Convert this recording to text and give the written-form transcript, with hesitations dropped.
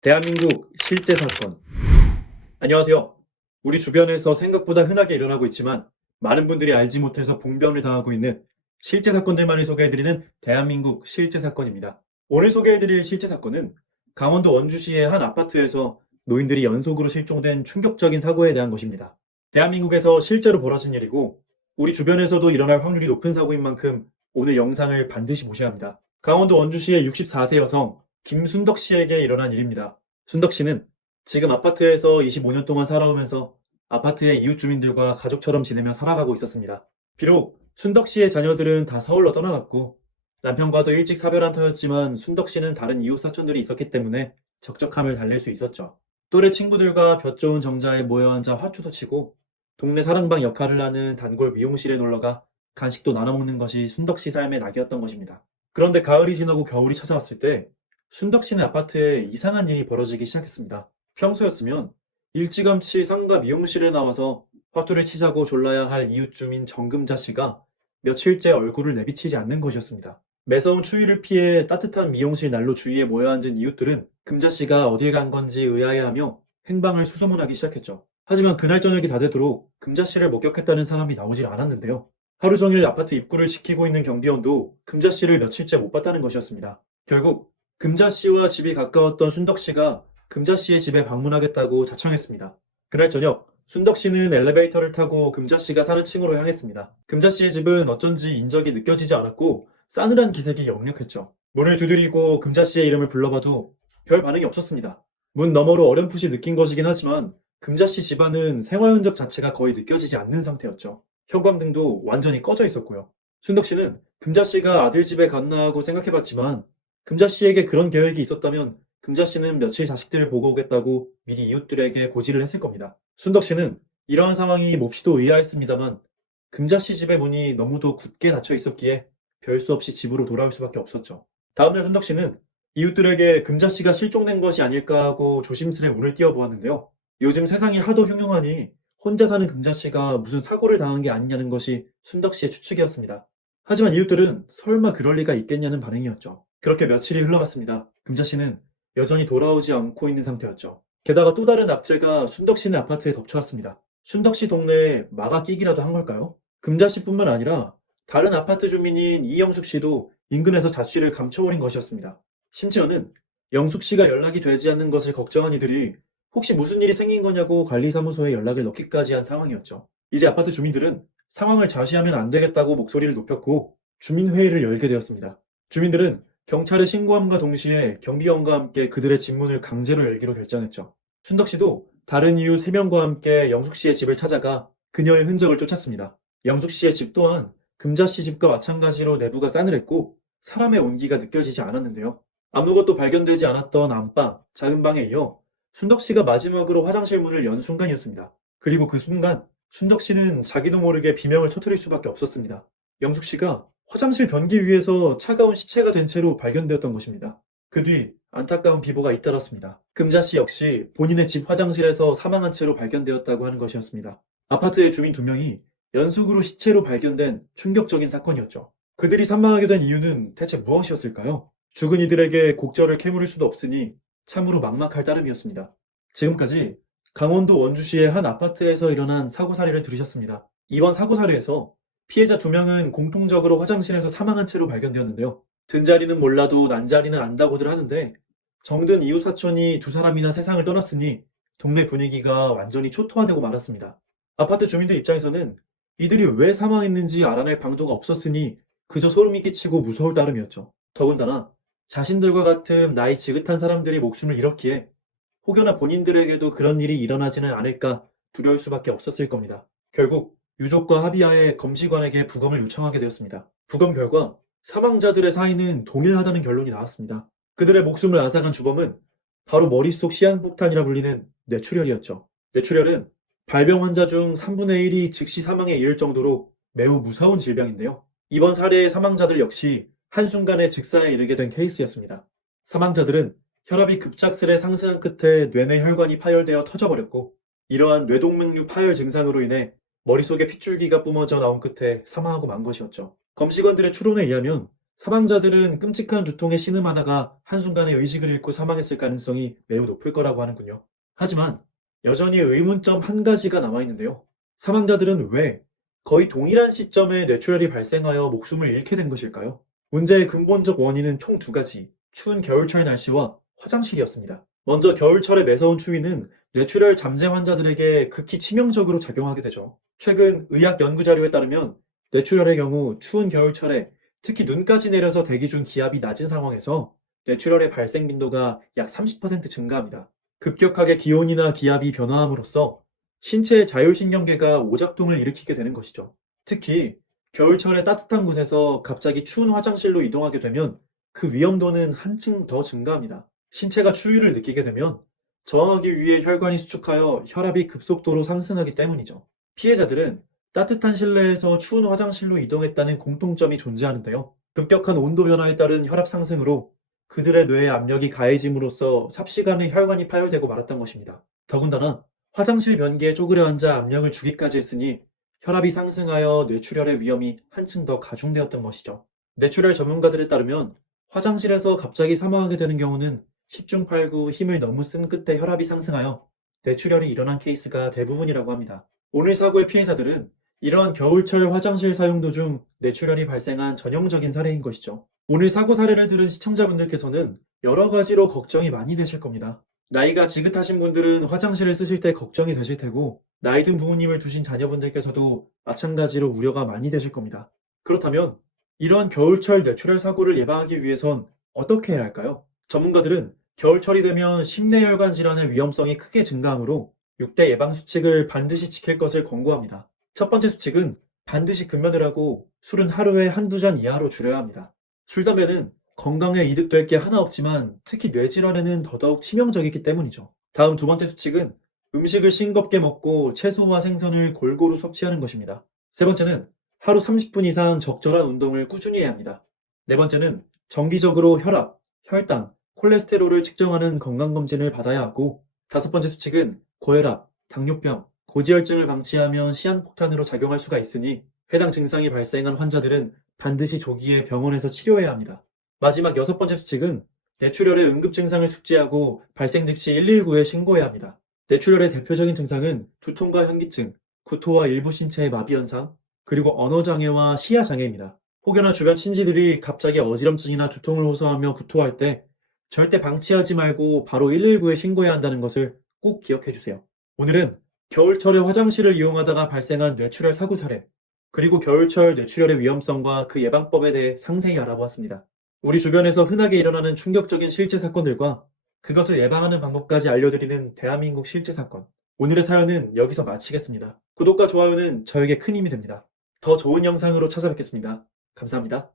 대한민국 실제 사건. 안녕하세요. 우리 주변에서 생각보다 흔하게 일어나고 있지만 많은 분들이 알지 못해서 봉변을 당하고 있는 실제 사건들만을 소개해드리는 대한민국 실제 사건입니다. 오늘 소개해드릴 실제 사건은 강원도 원주시의 한 아파트에서 노인들이 연속으로 실종된 충격적인 사고에 대한 것입니다. 대한민국에서 실제로 벌어진 일이고 우리 주변에서도 일어날 확률이 높은 사고인 만큼 오늘 영상을 반드시 보셔야 합니다. 강원도 원주시의 64세 여성 김순덕 씨에게 일어난 일입니다. 순덕 씨는 지금 아파트에서 25년 동안 살아오면서 아파트의 이웃 주민들과 가족처럼 지내며 살아가고 있었습니다. 비록 순덕 씨의 자녀들은 다 서울로 떠나갔고 남편과도 일찍 사별한 터였지만 순덕 씨는 다른 이웃 사촌들이 있었기 때문에 적적함을 달랠 수 있었죠. 또래 친구들과 볕 좋은 정자에 모여 앉아 화투도 치고 동네 사랑방 역할을 하는 단골 미용실에 놀러가 간식도 나눠 먹는 것이 순덕 씨 삶의 낙이었던 것입니다. 그런데 가을이 지나고 겨울이 찾아왔을 때 순덕 씨네 아파트에 이상한 일이 벌어지기 시작했습니다. 평소였으면 일찌감치 상가 미용실에 나와서 화투를 치자고 졸라야 할 이웃 주민 정금자 씨가 며칠째 얼굴을 내비치지 않는 것이었습니다. 매서운 추위를 피해 따뜻한 미용실 난로 주위에 모여 앉은 이웃들은 금자 씨가 어딜 간 건지 의아해하며 행방을 수소문하기 시작했죠. 하지만 그날 저녁이 다 되도록 금자 씨를 목격했다는 사람이 나오질 않았는데요. 하루 종일 아파트 입구를 지키고 있는 경비원도 금자 씨를 며칠째 못 봤다는 것이었습니다. 결국 금자 씨와 집이 가까웠던 순덕 씨가 금자 씨의 집에 방문하겠다고 자청했습니다. 그날 저녁 순덕 씨는 엘리베이터를 타고 금자 씨가 사는 층으로 향했습니다. 금자 씨의 집은 어쩐지 인적이 느껴지지 않았고 싸늘한 기색이 역력했죠. 문을 두드리고 금자 씨의 이름을 불러봐도 별 반응이 없었습니다. 문 너머로 어렴풋이 느낀 것이긴 하지만 금자 씨 집안은 생활 흔적 자체가 거의 느껴지지 않는 상태였죠. 형광등도 완전히 꺼져 있었고요. 순덕 씨는 금자 씨가 아들 집에 갔나 하고 생각해봤지만 금자 씨에게 그런 계획이 있었다면 금자 씨는 며칠 자식들을 보고 오겠다고 미리 이웃들에게 고지를 했을 겁니다. 순덕 씨는 이러한 상황이 몹시도 의아했습니다만 금자 씨 집의 문이 너무도 굳게 닫혀 있었기에 별 수 없이 집으로 돌아올 수밖에 없었죠. 다음날 순덕 씨는 이웃들에게 금자 씨가 실종된 것이 아닐까 하고 조심스레 문을 띄워보았는데요. 요즘 세상이 하도 흉흉하니 혼자 사는 금자 씨가 무슨 사고를 당한 게 아니냐는 것이 순덕 씨의 추측이었습니다. 하지만 이웃들은 설마 그럴 리가 있겠냐는 반응이었죠. 그렇게 며칠이 흘러갔습니다. 금자 씨는 여전히 돌아오지 않고 있는 상태였죠. 게다가 또 다른 악재가 순덕 씨네 아파트에 덮쳐왔습니다. 순덕 씨 동네에 마가 끼기라도 한 걸까요? 금자 씨뿐만 아니라 다른 아파트 주민인 이영숙 씨도 인근에서 자취를 감춰버린 것이었습니다. 심지어는 영숙 씨가 연락이 되지 않는 것을 걱정한 이들이 혹시 무슨 일이 생긴 거냐고 관리사무소에 연락을 넣기까지 한 상황이었죠. 이제 아파트 주민들은 상황을 좌시하면 안 되겠다고 목소리를 높였고 주민회의를 열게 되었습니다. 주민들은 경찰에 신고함과 동시에 경비원과 함께 그들의 집문을 강제로 열기로 결정했죠. 순덕 씨도 다른 이웃 3명과 함께 영숙 씨의 집을 찾아가 그녀의 흔적을 쫓았습니다. 영숙 씨의 집 또한 금자 씨 집과 마찬가지로 내부가 싸늘했고 사람의 온기가 느껴지지 않았는데요. 아무것도 발견되지 않았던 안방, 작은 방에 이어 순덕 씨가 마지막으로 화장실 문을 연 순간이었습니다. 그리고 그 순간 순덕 씨는 자기도 모르게 비명을 터뜨릴 수밖에 없었습니다. 영숙 씨가 화장실 변기 위에서 차가운 시체가 된 채로 발견되었던 것입니다. 그 뒤 안타까운 비보가 잇따랐습니다. 금자 씨 역시 본인의 집 화장실에서 사망한 채로 발견되었다고 하는 것이었습니다. 아파트의 주민 2명이 연속으로 시체로 발견된 충격적인 사건이었죠. 그들이 사망하게 된 이유는 대체 무엇이었을까요? 죽은 이들에게 곡절을 캐물을 수도 없으니 참으로 막막할 따름이었습니다. 지금까지 강원도 원주시의 한 아파트에서 일어난 사고 사례를 들으셨습니다. 이번 사고 사례에서 피해자 2명은 공통적으로 화장실에서 사망한 채로 발견되었는데요. 든 자리는 몰라도 난 자리는 안다고들 하는데 정든 이웃 사촌이 2사람이나 세상을 떠났으니 동네 분위기가 완전히 초토화되고 말았습니다. 아파트 주민들 입장에서는 이들이 왜 사망했는지 알아낼 방도가 없었으니 그저 소름이 끼치고 무서울 따름이었죠. 더군다나 자신들과 같은 나이 지긋한 사람들이 목숨을 잃었기에 혹여나 본인들에게도 그런 일이 일어나지는 않을까 두려울 수밖에 없었을 겁니다. 결국 유족과 합의하에 검시관에게 부검을 요청하게 되었습니다. 부검 결과 사망자들의 사인은 동일하다는 결론이 나왔습니다. 그들의 목숨을 앗아간 주범은 바로 머릿속 시한폭탄이라 불리는 뇌출혈이었죠. 뇌출혈은 발병 환자 중 3분의 1이 즉시 사망에 이를 정도로 매우 무서운 질병인데요. 이번 사례의 사망자들 역시 한순간에 직사에 이르게 된 케이스였습니다. 사망자들은 혈압이 급작스레 상승한 끝에 뇌내 혈관이 파열되어 터져버렸고 이러한 뇌동맥류 파열 증상으로 인해 머릿속에 핏줄기가 뿜어져 나온 끝에 사망하고 만 것이었죠. 검시관들의 추론에 의하면 사망자들은 끔찍한 두통에 신음하다가 한순간에 의식을 잃고 사망했을 가능성이 매우 높을 거라고 하는군요. 하지만 여전히 의문점 한 가지가 남아있는데요. 사망자들은 왜 거의 동일한 시점에 뇌출혈이 발생하여 목숨을 잃게 된 것일까요? 문제의 근본적 원인은 총 두 가지, 추운 겨울철 날씨와 화장실이었습니다. 먼저 겨울철의 매서운 추위는 뇌출혈 잠재 환자들에게 극히 치명적으로 작용하게 되죠. 최근 의학 연구 자료에 따르면 뇌출혈의 경우 추운 겨울철에 특히 눈까지 내려서 대기 중 기압이 낮은 상황에서 뇌출혈의 발생 빈도가 약 30% 증가합니다. 급격하게 기온이나 기압이 변화함으로써 신체의 자율신경계가 오작동을 일으키게 되는 것이죠. 특히 겨울철에 따뜻한 곳에서 갑자기 추운 화장실로 이동하게 되면 그 위험도는 한층 더 증가합니다. 신체가 추위를 느끼게 되면 저항하기 위해 혈관이 수축하여 혈압이 급속도로 상승하기 때문이죠. 피해자들은 따뜻한 실내에서 추운 화장실로 이동했다는 공통점이 존재하는데요. 급격한 온도 변화에 따른 혈압 상승으로 그들의 뇌에 압력이 가해짐으로써 삽시간에 혈관이 파열되고 말았던 것입니다. 더군다나 화장실 변기에 쪼그려 앉아 압력을 주기까지 했으니 혈압이 상승하여 뇌출혈의 위험이 한층 더 가중되었던 것이죠. 뇌출혈 전문가들에 따르면 화장실에서 갑자기 사망하게 되는 경우는 10중 8구 힘을 너무 쓴 끝에 혈압이 상승하여 뇌출혈이 일어난 케이스가 대부분이라고 합니다. 오늘 사고의 피해자들은 이러한 겨울철 화장실 사용 도중 뇌출혈이 발생한 전형적인 사례인 것이죠. 오늘 사고 사례를 들은 시청자분들께서는 여러 가지로 걱정이 많이 되실 겁니다. 나이가 지긋하신 분들은 화장실을 쓰실 때 걱정이 되실 테고, 나이 든 부모님을 두신 자녀분들께서도 마찬가지로 우려가 많이 되실 겁니다. 그렇다면 이러한 겨울철 뇌출혈 사고를 예방하기 위해선 어떻게 해야 할까요? 전문가들은 겨울철이 되면 심내혈관 질환의 위험성이 크게 증가하므로 6대 예방 수칙을 반드시 지킬 것을 권고합니다. 첫 번째 수칙은 반드시 금연을 하고 술은 하루에 한두 잔 이하로 줄여야 합니다. 술, 담배는 건강에 이득될 게 하나 없지만 특히 뇌질환에는 더더욱 치명적이기 때문이죠. 다음 두 번째 수칙은 음식을 싱겁게 먹고 채소와 생선을 골고루 섭취하는 것입니다. 세 번째는 하루 30분 이상 적절한 운동을 꾸준히 해야 합니다. 네 번째는 정기적으로 혈압, 혈당, 콜레스테롤을 측정하는 건강검진을 받아야 하고, 다섯 번째 수칙은 고혈압, 당뇨병, 고지혈증을 방치하면 시한폭탄으로 작용할 수가 있으니 해당 증상이 발생한 환자들은 반드시 조기에 병원에서 치료해야 합니다. 마지막 여섯 번째 수칙은 뇌출혈의 응급 증상을 숙지하고 발생 즉시 119에 신고해야 합니다. 뇌출혈의 대표적인 증상은 두통과 현기증, 구토와 일부 신체의 마비 현상, 그리고 언어장애와 시야장애입니다. 혹여나 주변 친지들이 갑자기 어지럼증이나 두통을 호소하며 구토할 때 절대 방치하지 말고 바로 119에 신고해야 한다는 것을 꼭 기억해 주세요. 오늘은 겨울철에 화장실을 이용하다가 발생한 뇌출혈 사고 사례, 그리고 겨울철 뇌출혈의 위험성과 그 예방법에 대해 상세히 알아보았습니다. 우리 주변에서 흔하게 일어나는 충격적인 실제 사건들과 그것을 예방하는 방법까지 알려드리는 대한민국 실제 사건. 오늘의 사연은 여기서 마치겠습니다. 구독과 좋아요는 저에게 큰 힘이 됩니다. 더 좋은 영상으로 찾아뵙겠습니다. 감사합니다.